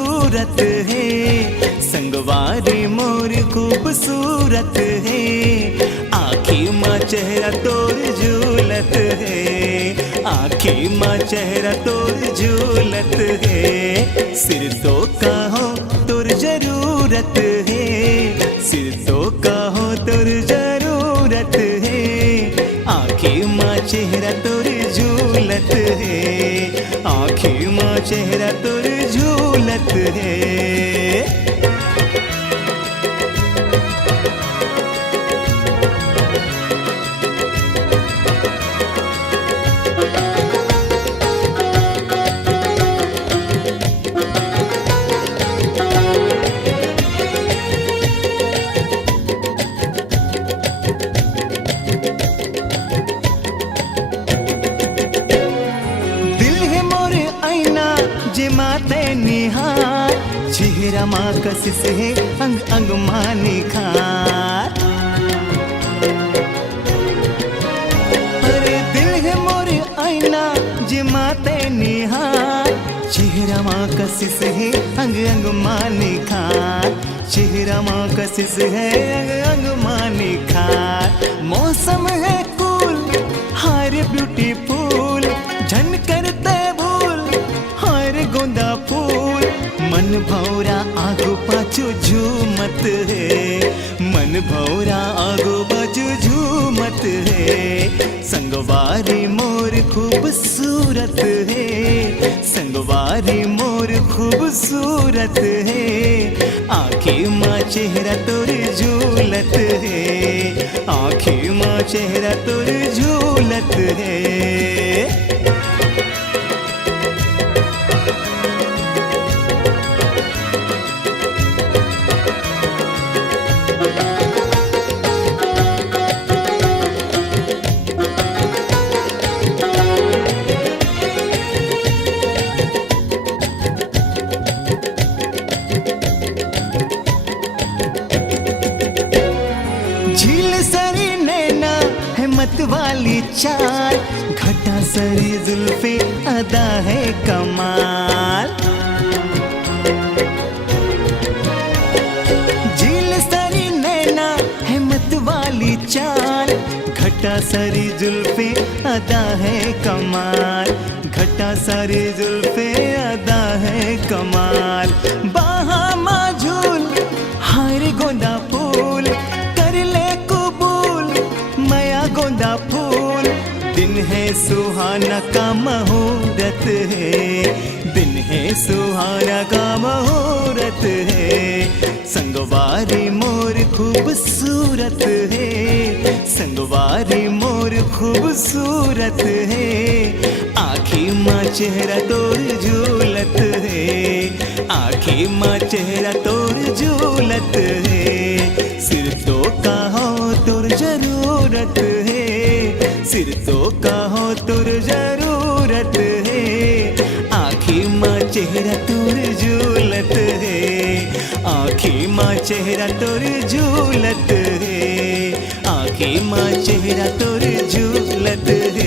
खूबसूरत है, संगवारी मोर खूबसूरत है, आँखी माँ चेहरा तोर झूलत है, आँखी माँ चेहरा तोर झूलत है, सिर तो कहो तोर जरूरत है, सिर तो कहो तोर जरूरत है, आँखी माँ चेहरा तोर झूलत है, आँखी माँ चेहरा तोर झूलत है। माते निहार चेहरा माँ कसिस है अंग अंग माँ निखार, अरे दिल है मोरे आईना जे माते निहार, चेहरा माँ कसिस है अंग अंग माँ निखार, चेहरा माँ कसिस है अंग अंग माँ निखार, मौसम है कूल हाय ब्यूटीफुल झन करते गोंदा फूल, मन भौरा आगो पाछो झूमत है, मन भौरा आगो पाछो झूमत है, संगवारी मोर खूबसूरत है, संगवारी मोर खूबसूरत है, आँखी माँ चेहरा तोर झूलत है, आँखी माँ चेहरा तोर झूलत है। झील सरी नैना है मत वाली चाल, घटा सरी जुल्फे अदा है कमाल, झील सरी नैना है मत वाली चाल, घटा सरी जुल्फे अदा है कमाल, घटा सारी जुल्फे अदा है कमाल, बाहा माझूल हाय गोंदा फूल गोंदा फूल, दिन है सुहाना का मुहूर्त है, दिन है सुहाना का मुहूर्त है, संगवारी मोर खूबसूरत है, संगवारी मोर खूबसूरत है, आँखी माँ चेहरा तोर झूलत है, आँखी माँ चेहरा तोर झूलत है, सिर तो कहो तोर जरूरत है, सिर तो कहो तोर जरूरत है, आँखी माँ चेहरा तोर झूलत है, आँखी माँ चेहरा तोर झूलत है, आँखी माँ चेहरा तोर झूलत है।